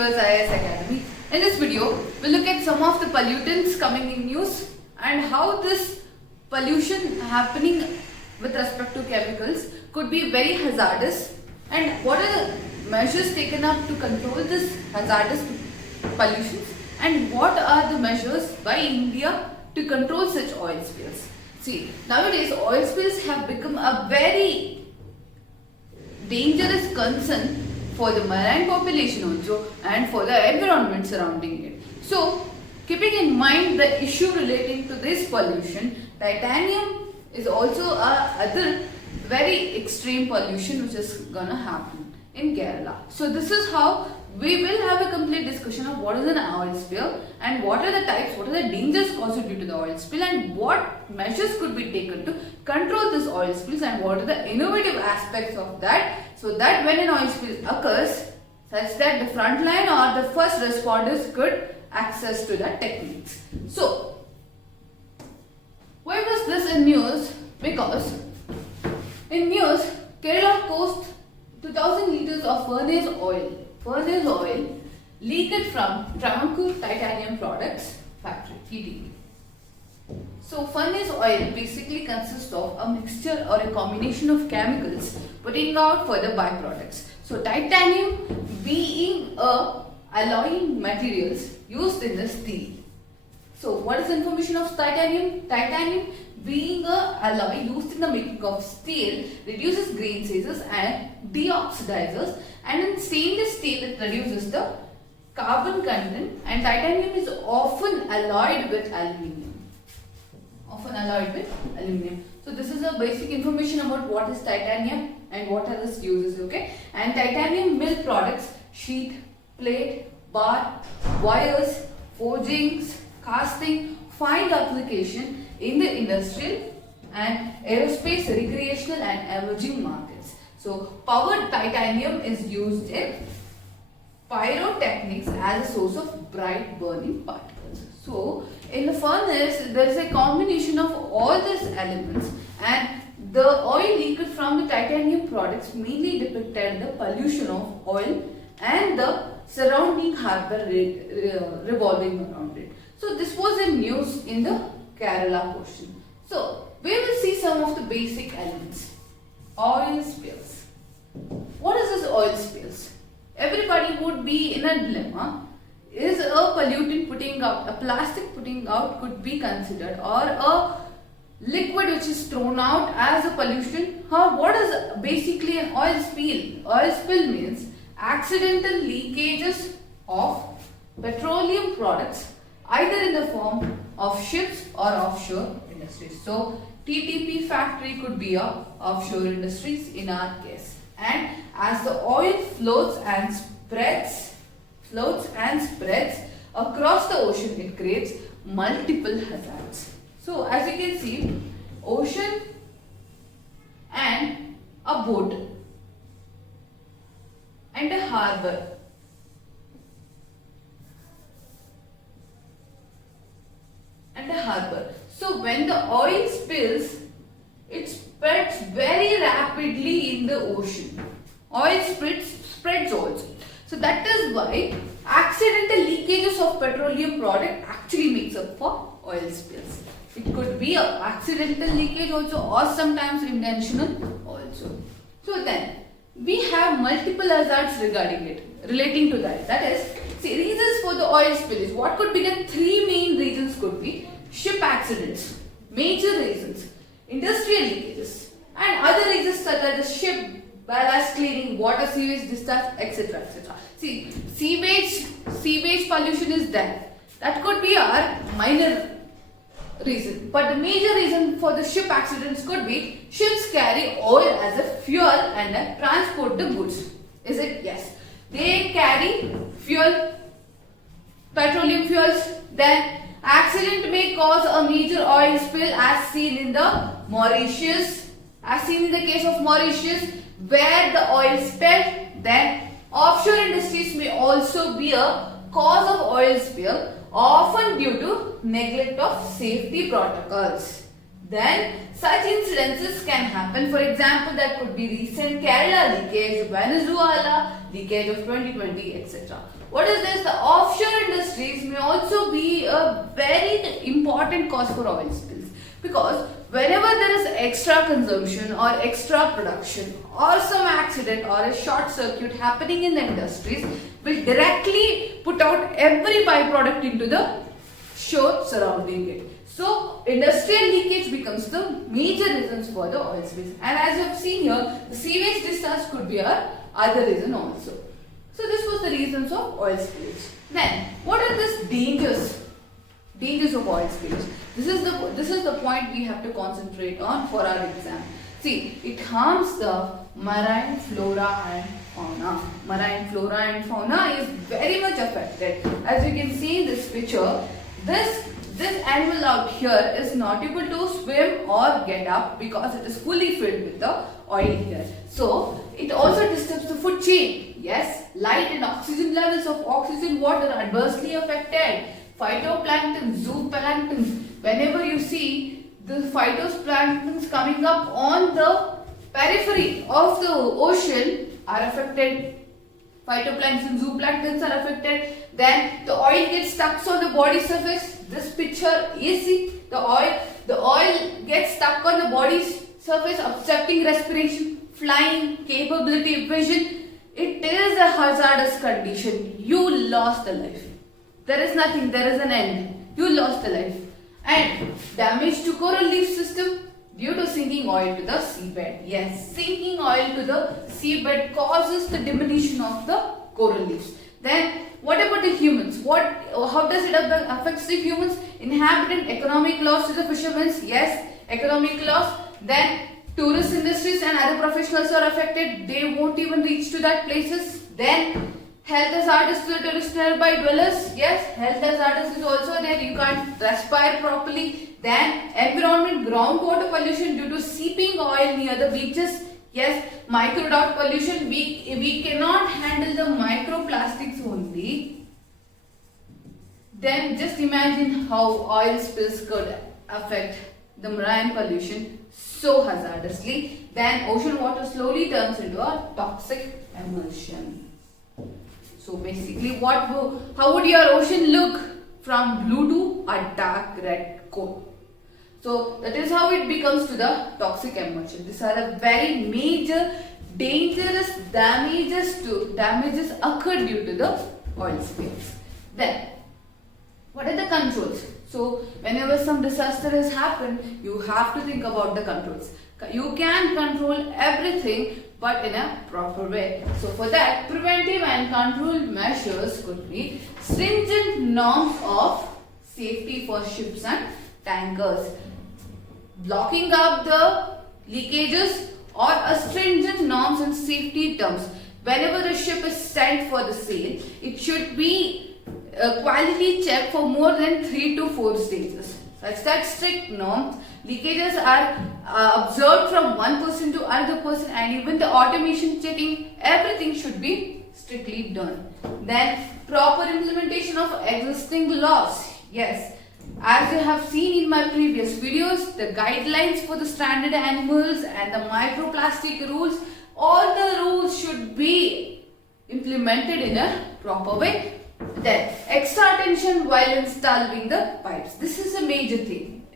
viewers, IAS Academy. In this video, we'll look at some of the pollutants coming in news and how this pollution happening with respect to chemicals could be very hazardous, and what are the measures taken up to control this hazardous pollutions, and what are the measures by India to control such oil spills. See, nowadays oil spills have become a very dangerous concern for the marine population also and for the environment surrounding it. So, keeping in mind the issue relating to this pollution, titanium is also other very extreme pollution which is gonna happen in Kerala. So this is how we will have a complete discussion of what is an oil spill and what are the types, what are the dangers caused due to the oil spill, and what measures could be taken to control this oil spills, and what are the innovative aspects of that, so that when an oil spill occurs, such that the front line or the first responders could access to that techniques. So why was this in news? Because in news, Kerala coast 2000 liters of furnace oil leaked from Travancore Titanium Products Factory (TTP). So furnace oil basically consists of a mixture or a combination of chemicals putting out further byproducts. So titanium being a alloying materials used in the steel. So what is the information of titanium? Titanium being a alloy used in the making of steel reduces grain sizes and deoxidizes, and in stainless steel it reduces the carbon content, and titanium is often alloyed with aluminium. So this is a basic information about what is titanium and what are its uses, okay? And titanium mill products, sheet, plate, bar, wires, forgings, casting, find application in the industrial and aerospace, recreational and emerging markets. So powered titanium is used in pyrotechnics as a source of bright burning particles. So in the furnace there is a combination of all these elements, and the oil leaked from the titanium products mainly depicted the pollution of oil and the surrounding harbor revolving around it. So this was a news in the Kerala portion. So we will see some of the basic elements. Oil spills. What is this oil spills? Everybody would be in a dilemma. Is a pollutant putting out, a plastic putting out could be considered, or a liquid which is thrown out as a pollution? What is basically an oil spill? Oil spill means accidental leakages of petroleum products either in the form of ships or offshore industries. So TTP factory could be a offshore industries in our case. And as the oil floats and spreads across the ocean, it creates multiple hazards. So as you can see, ocean and a boat and a harbor. So when the oil spills, it spreads very rapidly in the ocean. Oil spreads also. So that is why accidental leakages of petroleum product actually makes up for oil spills. It could be an accidental leakage also, or sometimes intentional also. So then we have multiple hazards relating to that. That is, see, reasons for the oil spillage. What could be the three main reasons? Could be ship accidents, major reasons, industrial leakages, and other reasons such as ship ballast cleaning, water sewage discharge, etc. etc. See, sewage pollution is there. That could be our minor reason. But the major reason for the ship accidents could be ships carry oil as a fuel and transport the goods. Is it? Yes. They carry fuel, petroleum fuels, then accident may cause a major oil spill as seen in the case of Mauritius, where the oil spilled. Then offshore industries may also be a cause of oil spill, often due to neglect of safety protocols. Then such incidences can happen. For example, that could be recent Kerala leakage, Venezuela leakage of 2020, etc. What is this? The offshore industries may also be a very important cause for oil spills, because whenever there is extra consumption or extra production or some accident or a short circuit happening in the industries, will directly put out every byproduct into the shore surrounding it. So industrial leakage becomes the major reasons for the oil spills. And as you have seen here, the sewage discharge could be a other reason also. So this was the reasons of oil spills. Then what are these dangers of oil spills? This is the point we have to concentrate on for our exam. See, it harms the marine flora and fauna. Marine flora and fauna is very much affected. As you can see in this picture, this animal out here is not able to swim or get up because it is fully filled with the oil here. So it also disturbs the food chain. Yes, light and oxygen levels of oxygen water are adversely affected. Phytoplankton, zooplankton, whenever you see the phytoplanktons coming up on the periphery of the ocean are affected. Phytoplankton, zooplanktons are affected. Then the oil gets stuck on the body surface. This picture is see the oil gets stuck on the body's surface, obstructing respiration, flying, capability, vision. It is a hazardous condition. You lost the life. There is nothing, there is an end. You lost the life. And damage to coral reef system due to sinking oil to the seabed. Yes, sinking oil to the seabed causes the diminution of the coral reefs. Then what about the humans? How does it affect the humans? Inhabitant economic loss to the fishermen. Yes, economic loss. Then tourist industries and other professionals are affected. They won't even reach to that places. Then health hazardous to the tourist nearby dwellers. Yes, health hazardous is also there. You can't respire properly. Then environment, groundwater pollution due to seeping oil near the beaches. Yes, microdot pollution. We cannot handle the microplastics only. Then just imagine how oil spills could affect the marine pollution so hazardously. Then ocean water slowly turns into a toxic emulsion. So basically, how would your ocean look from blue to a dark red coat? So that is how it becomes to the toxic emulsion. These are a very major dangerous damages occur due to the oil spills. Then what are the controls? So whenever some disaster has happened, you have to think about the controls. You can control everything, but in a proper way. So for that, preventive and control measures could be stringent norms of safety for ships and tankers, blocking up the leakages, or a stringent norms and safety terms. Whenever the ship is sent for the sail, it should be a quality check for more than 3 to 4 stages. Such that strict norms, leakages are observed from one person to another person, and even the automation checking, everything should be strictly done. Then proper implementation of existing laws. Yes, as you have seen in my previous videos, the guidelines for the stranded animals and the microplastic rules, all the rules should be implemented in a proper way. Then extra attention while installing the pipes. This is a major thing.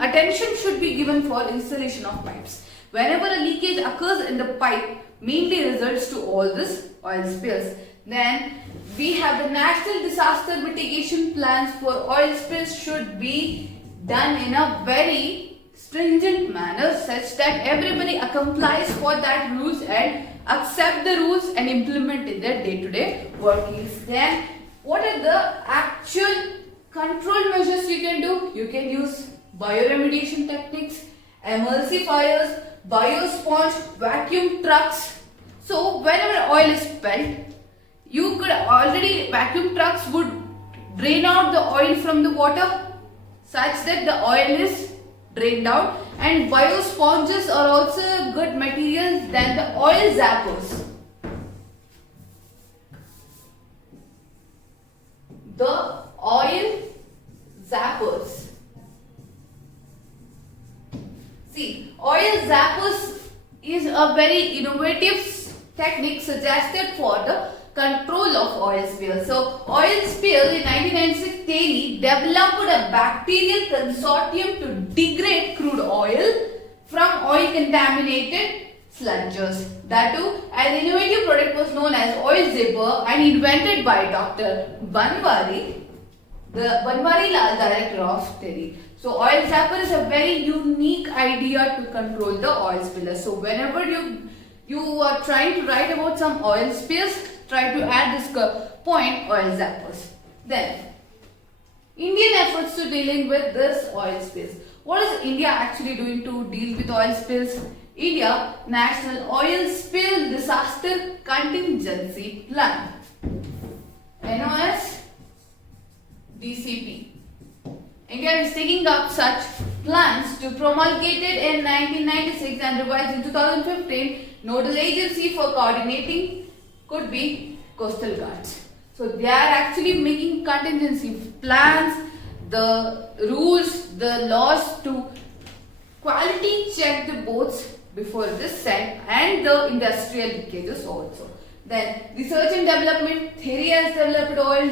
Attention should be given for installation of pipes. Whenever a leakage occurs in the pipe, mainly results to all this oil spills. Then we have the national disaster mitigation plans for oil spills should be done in a very stringent manner such that everybody complies for that rules and accept the rules and implement in their day-to-day workings. Then what are the actual control measures you can do? You can use bioremediation techniques, emulsifiers, biosponge, vacuum trucks. So whenever oil is spilled, you could already, vacuum trucks would drain out the oil from the water such that the oil is drained out, and biosponges are also a good material than the oil zappers. The oil zappers. See, oil zappers is a very innovative technique suggested for the control of oil spill. So oil spill in 1996, TERI developed a bacterial consortium to degrade crude oil from oil contaminated sludges. That too, an innovative product was known as oil zipper and invented by Dr. Banwari, the Banwari Lal, director of TERI. So oil zapper is a very unique idea to control the oil spillers. So whenever you are trying to write about some oil spills, try to add this point, oil zappers. Then Indian efforts to dealing with this oil spills. What is India actually doing to deal with oil spills? India National Oil Spill Disaster Contingency Plan, NOS DCP. India is taking up such plans to promulgated in 1996 and revised in 2015. Nodal agency for coordinating could be coastal guards. So they are actually making contingency plans, the rules, the laws to quality check the boats before this sent and the industrial leakages also. Then research and development, TERI has developed oil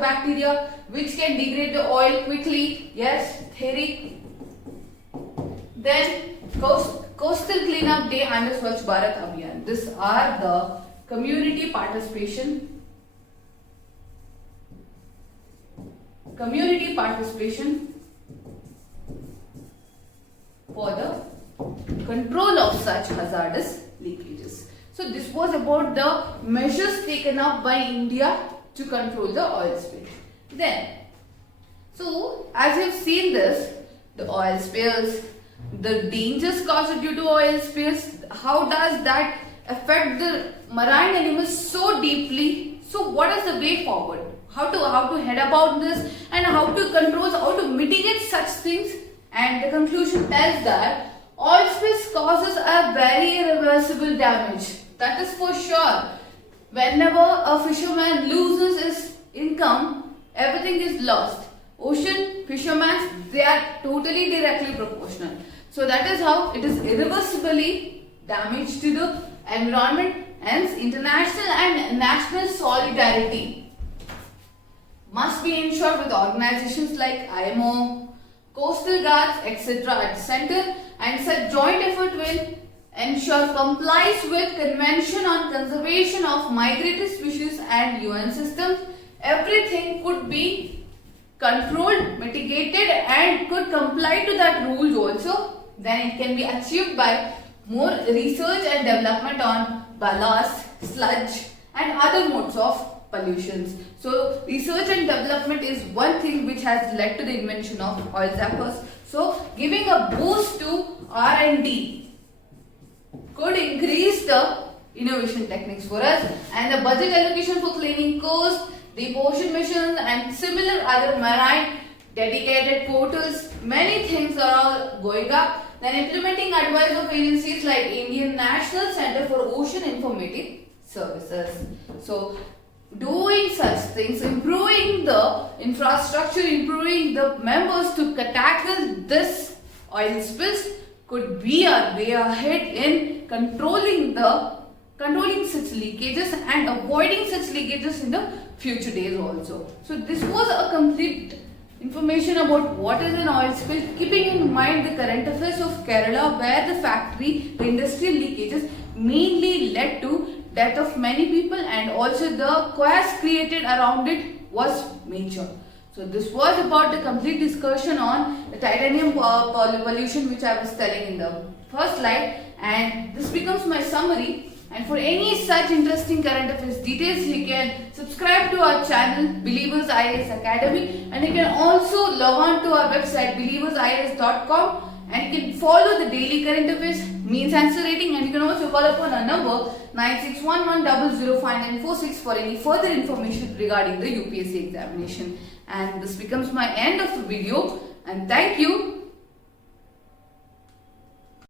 bacteria which can degrade the oil quickly. Yes, TERI. Then Coastal Cleanup Day under Swachh Bharat Abhiyan. These are the community participation for the control of such hazardous leakages. So this was about the measures taken up by India to control the oil spill. Then, so as you've seen this, the oil spills, the dangers caused due to oil spills, how does that affect the marine animals so deeply? So what is the way forward? How to head about this and how to control, how to mitigate such things? And the conclusion tells that oil spills causes a very irreversible damage. That is for sure. Whenever a fisherman loses his income, everything is lost. Ocean, fishermen, they are totally directly proportional. So that is how it is irreversibly damaged to the environment. Hence, international and national solidarity must be ensured with organizations like IMO, coastal guards, etc. at the center, and such joint effort will ensure complies with Convention on Conservation of Migratory Species and UN systems. Everything could be controlled, mitigated, and could comply to that rules also. Then it can be achieved by more research and development on ballast, sludge, and other modes of pollutions. So research and development is one thing which has led to the invention of oil zappers. So giving a boost to R&D could increase the innovation techniques for us, and the budget allocation for cleaning coast, deep ocean missions, and similar other marine dedicated portals, many things are all going up. Then implementing advice of agencies like Indian National Center for Ocean Informative Services. So doing such things, improving the infrastructure, improving the members to tackle this oil spills could be a way ahead in controlling such leakages and avoiding such leakages in the future days also. So this was a complete information about what is an oil spill, keeping in mind the current affairs of Kerala, where the industrial leakages mainly led to death of many people, and also the chaos created around it was major. So this was about the complete discussion on the titanium pollution which I was telling in the first slide, and this becomes my summary. And for any such interesting current affairs details, you can subscribe to our channel Believers IAS Academy, and you can also log on to our website believersias.com, and you can follow the daily current affairs, means answer rating, and you can also call upon our number 9611005946 for any further information regarding the UPSC examination. And this becomes my end of the video, and thank you.